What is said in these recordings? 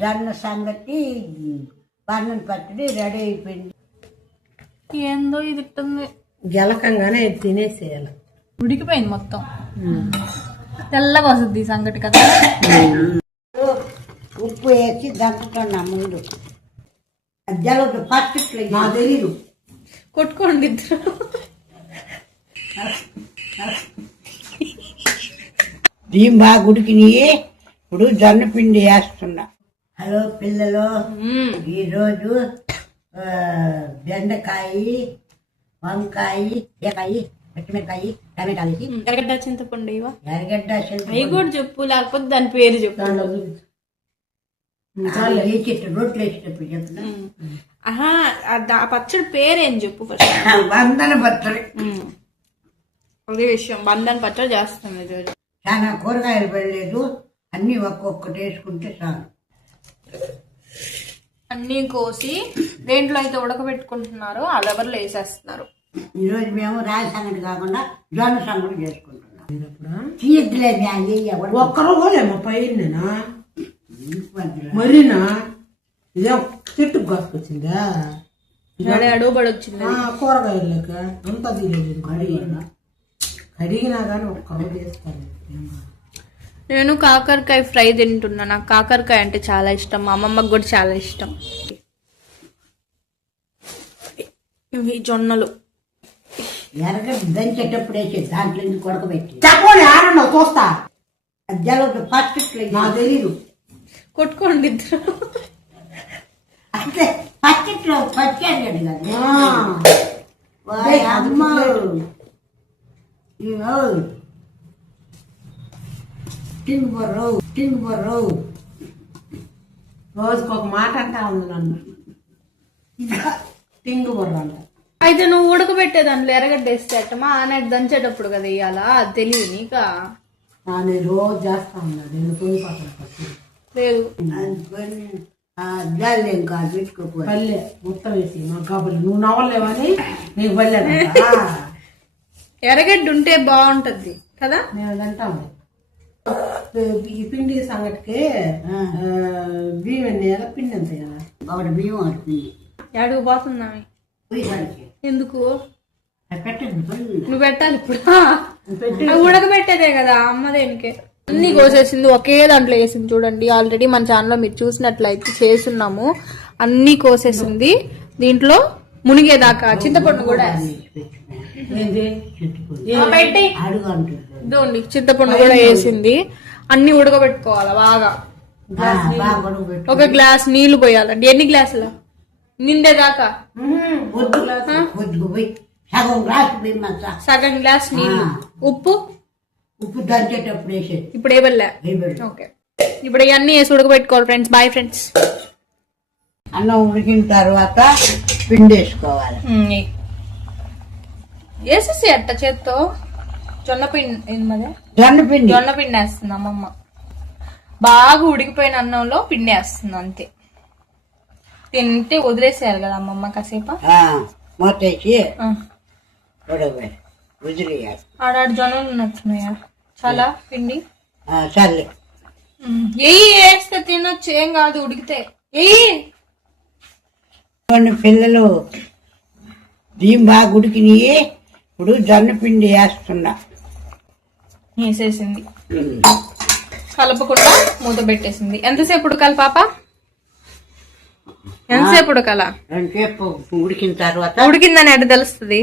జొన్న సంగతి పన్నం పచ్చడి రెడీ అయిపోయింది. ఏందో ఇది ఇట్టుంది, గెలకంగానే తినేసేయాలి. ఉడికిపోయింది మొత్తం, తెల్లగా వస్తుంది ఈ సంగటి కదా. ఉప్పు వేసి దంచుతున్నా ముందు. జలదు ఫస్ట్ నాకు తెలీదు. కొట్టుకోండి ఇద్దరు. దీం బాగా ఉడికినాయి. ఇప్పుడు జొన్న పిండి వేస్తున్నా. హలో పిల్లలు, ఈరోజు బెండకాయ, వంకాయ, బీరకాయ, పచ్చిమిరకాయ, టమాటాలు వేసి ఎర్రగడ్డ చింతపండు ఇవా ఎర్రగడ్డ అవి కూడా చెప్పు, లేకపోతే దాని పేరు చెప్పు. రోట్లు వేసేటప్పుడు చెప్తున్నా. ఆహా, ఆ పచ్చడి పేరేం చెప్పు ఫస్ట్. బంధన పచ్చడి. అదే విషయం, బంధన పచ్చడి చేస్తాం ఈరోజు. చాలా కూరగాయలు పడలేదు, అన్ని ఒక్కొక్కటి వేసుకుంటే చాలు. అన్ని కోసి దేంట్లో అయితే ఉడకబెట్టుకుంటున్నారో ఆ లెవర్లో వేసేస్తున్నారు. ఈరోజు మేము రాగి సంగటి కాకుండా జొన్న సంగటి చేసుకుంటున్నాం. తీయద్దులేదు ఒక్కరు పోలేమో పైన మరీనా ఇదే చెట్టు కోసుకొచ్చిందా? అడుగుబడి వచ్చింది కూరగాయలక అంతా తీయలేదు. కడిగినా కానీ ఒక్కరు చేస్తాను. నేను కాకరకాయ ఫ్రై తింటున్నా. నాకు కాకరకాయ అంటే చాలా ఇష్టం, మా అమ్మమ్మకి కూడా చాలా ఇష్టం. ఇవి జొన్నలు ఎరగడ్డ దంచేటప్పుడు వేసి దాంట్లో కొడకబెట్టి చెప్పండి ఆడండి చూస్తా. జలదు ఫస్ట్ నాకు తెలీదు. కొట్టుకోండి ఇద్దరు. అంటే పచ్చట్లో పచ్చాడు కదా అమ్మ. రోజుకి ఒక మాట అంటా ఉంది నన్ను. టింగు బొర్ర అంట. అయితే నువ్వు ఉడకబెట్టే దాంట్లో ఎర్రగడ్డ వేస్తే అట్టమా ఆనట్టు దంచేటప్పుడు కదా ఇయ్యాలా, అది తెలియదు నీకా? నేను రోజు చేస్తా ఉన్నాను. నేను పొయ్యి పక్కన లేదు జాలేం కాదు పెట్టుకోపోయి పల్లె మొత్తం వేసి మా కాబోలు నువ్వు నవ్వలేవని నీకు పల్లె ఎర్రగడ్డ ఉంటే బాగుంటది కదా. నేను తింటాము. ఈ పిండి సంగటికి బియ్యం ఎన్ని పిండి ఎంత ఒకటి బియ్యం అవుతుంది. ఎడుగు పోతున్నామే ఎందుకు? నువ్వు పెట్టాలి ఇప్పుడు. ఉడకబెట్టేదే కదా అమ్మదేనికే. అన్ని కోసేసింది, ఒకే దాంట్లో వేసింది. చూడండి, ఆల్రెడీ మన ఛానల్లో మీరు చూసినట్లయితే చేస్తున్నాము. అన్ని కోసేసింది, దీంట్లో మునిగేదాకా చింతపండు కూడా పెట్టి ఇదిగోండి చింతపండు కూడా వేసింది. అన్ని ఉడకబెట్టుకోవాలా బాగా. ఒక గ్లాస్ నీళ్లు పోయాలండి. ఎన్ని గ్లాసులా? నిండేదాకా సగం గ్లాస్ నీళ్లు. ఉప్పు దంచేటప్పుడు వేసేది. ఇప్పుడు ఏవల్లా? ఓకే, ఇప్పుడు ఇవన్నీ వేసి ఉడకబెట్టుకోవాలి ఫ్రెండ్స్. Bye friends. అన్నం ఉడికిన తర్వాత పిండి వేసుకోవాలి. వేసేసి అట్ట చేత్తో జొన్న పిండి జొన్న పిండి వేస్తుంది అమ్మమ్మ. బాగా ఉడికిపోయిన అన్నంలో పిండి వేస్తుంది అంతే. తింటే వదిలేసేయాలి కదా అమ్మమ్మ కాసేపు. మూతేసి ఆడాడు జొన్నలు ఉన్నట్టున్నాయా? చాలా పిండి సర్లే వేస్తే తినొచ్చు, ఏం కాదు ఉడికితే. పిల్లలు దీం బాగా ఉడికినాయి. ఇప్పుడు జొన్న పిండి వేస్తున్నా. వేసేసింది, కలపకుండా మూత పెట్టేసింది. ఎంతసేపు ఉడకాలి పాప? ఎంతసేపు ఉడకాల? రెండుసేపు ఉడికిన తర్వాత ఉడికిందని ఎట్ట తెలుస్తుంది?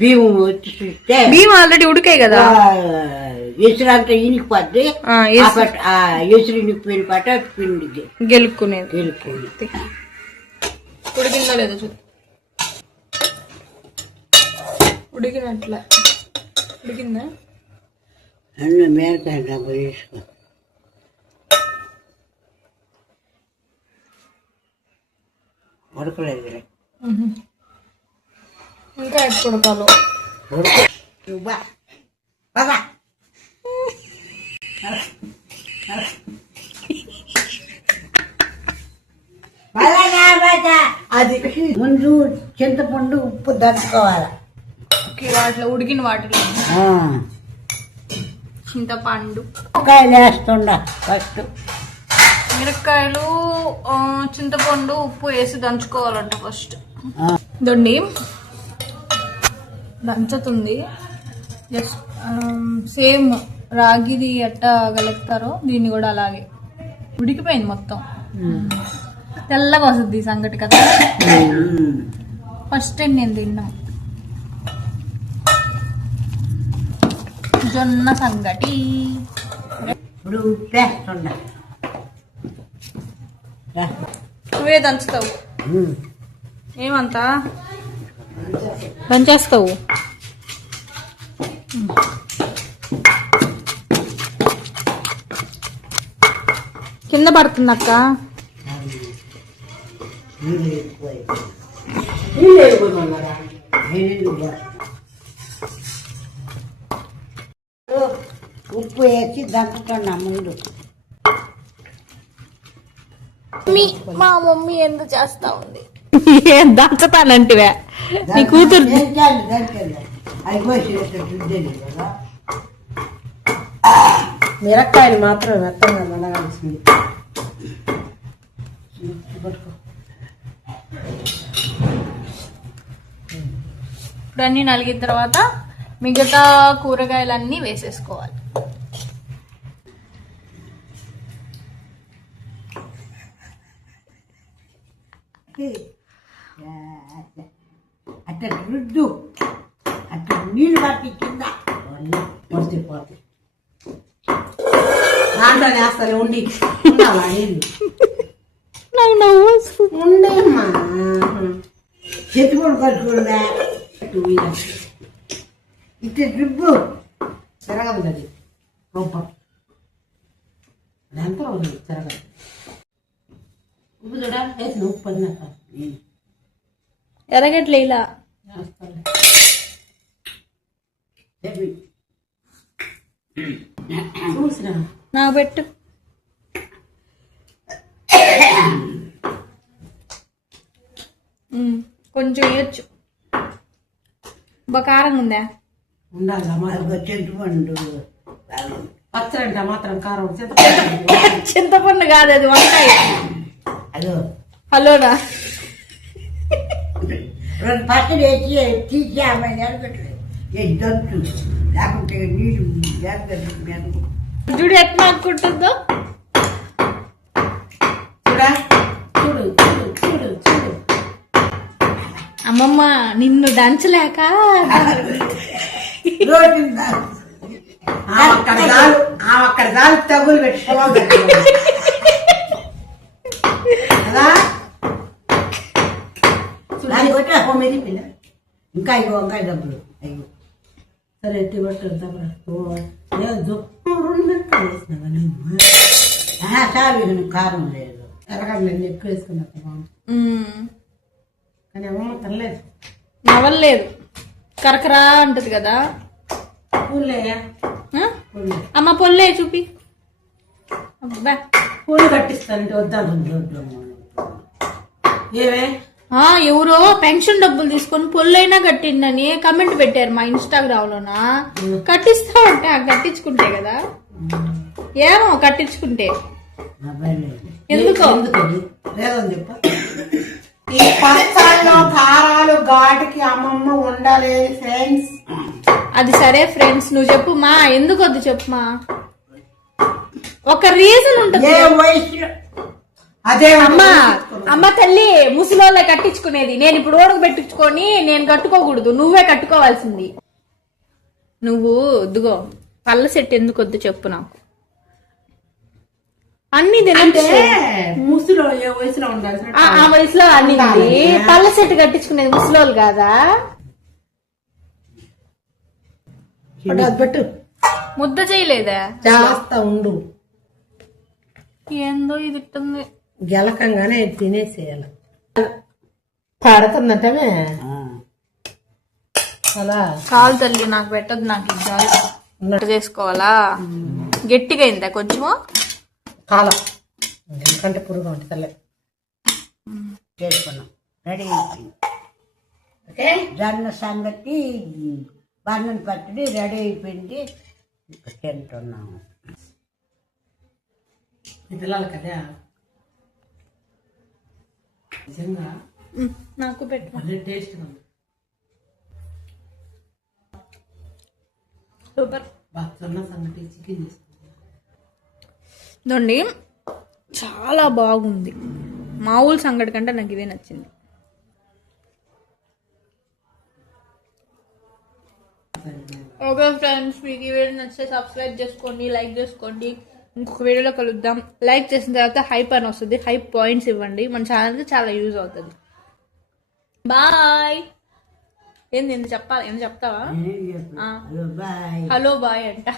బియ్యం వచ్చి చూస్తే బియ్యం ఆల్రెడీ ఉడికాయి కదా. ఎసురు అంతా ఇనికిపోద్ది. ఎసురు ఇనికిపోయిన పాట పిండి గెలుక్కునేది. ఉడికిందో లేదో చూ. ఉడికినట్లే. ఉడికిందా? అన్న మేరకాయ డబ్బు తీసుకో. ఉడకలేదు ఇంకా ఎప్పుడు ఉడకాలో. అది ముందు చింతపండు ఉప్పు దంచుకోవాలి. వాటిలో ఉడికిన వాటిలో చింతపండు కాయలు వేస్తుండ ఫస్ట్ మిరపకాయలు చింతపండు ఉప్పు వేసి దంచుకోవాలంట ఫస్ట్. ఇదండి దంచుతుంది. జస్ట్ సేమ్ రాగిది ఎట్టా గలుపుతారో దీన్ని కూడా అలాగే. ఉడికిపోయింది మొత్తం, తెల్లగా వస్తుంది ఈ సంగటి కదా. ఫస్ట్ టైం నేను తిన్నా జొన్న సంగటి. ఇప్పుడు ఉప్పేస్తుండ నువ్వే దంచుతావు, ఏమంతా దంచేస్తావు. కింద పడుతుంది అక్క. ఉప్పు వేసి దంపుతున్నా ముందు. మా మమ్మీ ఎందుకు చేస్తా ఉంది? ఏం దంచుతానంటివే నీ కూతురు? మిరపకాయలు మాత్రం మెత్తంగా నలగాల్సింది. ఇప్పుడు అన్ని నలిగిన తర్వాత మిగతా కూరగాయలన్నీ వేసేసుకోవాలి. అట్ట రుద్దు, అట్ట నీళ్ళు పట్టి కింద పడితే పోతే దాంట్లో వేస్తాను. ఉండి ఉండాలా నీళ్ళు ఉండేమ్మా. చెట్టుకోడు కట్టుకోడా ఇట్ట రుబ్బు. తిరగదు అది రొప్ప, అది ఎంత రోజు తిరగదు. ఉప్పు చూడ వేసిన ఉప్పు పడినాక ఎరగట్లే ఇలా వేస్తాను. చూసినా నాకు పెట్టు. కొంచెం వేయచ్చు. కారంగా ఉందా? ఉండాలి చింతపండు పచ్చడి అంటే మాత్రం కారం. చింతపండు కాదు, అది వంకాయ. అదో హలోనా రెండు పచ్చడి వేసి తీసి 50 నెలలు పెట్టలేదు దంచు, లేకుంటే నీళ్ళు చూడు ఎట్లా అనుకుంటుందో. చూడా చూడు చూడు చూడు చూడు. అమ్మమ్మ నిన్ను దంచలేక అక్కడ దాని తగులు పెట్టుకోవాలి కదా. పిల్ల ఇంకా ఇగో వంకాయ డబ్బులు అయ్యో సరే ఎట్టి పట్టారు చాలు కారం లేదు. ఎరగడ్డలు ఎక్కువ వేసుకున్నా కానీ అమ్మమ్మ తినలేదు. నవ్వలేదు, కరకరా అంటది కదా. పూలే అమ్మ పొల్లే చూపి. అబ్బా పూలు కట్టిస్తానంటే వద్దాను. ఏమే ఎవరో పెన్షన్ డబ్బులు తీసుకొని పొల్లైనా కట్టిందని కమెంట్ పెట్టారు మా ఇన్స్టాగ్రామ్ లోనా. కట్టిస్తా ఉంటే కట్టించుకుంటే కదా. ఏమో కట్టించుకుంటే ఎందుకో లేదని చెప్ప. ఈ పచ్చళ్ళు కారాలు ఘాటుకి అమ్మమ్మ ఉండలేదు ఫ్రెండ్స్. అది సరే ఫ్రెండ్స్, నువ్వు చెప్పు మా ఎందుకు వద్దు చెప్పు మా. ఒక రీజన్ ఉంటుంది. అదే అమ్మ తల్లి ముసలోళ్ళే కట్టించుకునేది. నేను ఇప్పుడు ఓడకు పెట్టించుకొని నేను కట్టుకోకూడదు, నువ్వే కట్టుకోవాల్సింది. నువ్వు ఇదిగో పళ్ళ సెట్ ఎందుకు వద్దు చెప్పు నాకు. అన్ని తినంటే ముసలో ఏ వయసులో ఉండాలి, ఆ వయసులో అన్ని పళ్ళ సెట్ కట్టించుకునేది ముసలోళ్ళు కాదా. పెట్టు ముద్ద చేయలేదా? చేస్తా ఉండు. ఏందో ఇది ఇట్టుంది. గెలకంగానే తినేసేయాలి. పడుతుందటే అలా కాలు తల్లి నాకు పెట్టదు, నాకు ఇది చేసుకోవాలా. గట్టిగా అయిందా కొంచెము? కాల ఎందుకంటే పురుగు ఉంటుంది తల్లి. చేసుకున్నాం రెడీ అయిపోయింది. జొన్న సంగతి బన్నం పచ్చడి రెడీ అయిపోయింది. తింటున్నాము. పిల్లలు కదా నిజంగా నాకు పెట్టు. భలే టేస్ట్ ఉంది. సూపర్. జొన్న సంగటి చికెన్ చేసుకుంటాం. ఇదండి చాలా బాగుంది. మామూలు సంగటి కంటే నాకు ఇదే నచ్చింది. ఓకే ఫ్రెండ్స్, మీకు ఈ వీడియో నచ్చితే సబ్స్క్రైబ్ చేసుకోండి, లైక్ చేసుకోండి. ఇంకొక వీడియోలో కలుద్దాం. లైక్ చేసిన తర్వాత హైప్ అని వస్తుంది, హైప్ పాయింట్స్ ఇవ్వండి. మన ఛానల్కి చాలా యూజ్ అవుతుంది. బాయ్. ఏంది చెప్పాలి? ఏం చెప్తావా? బాయ్. హలో బాయ్ అంట.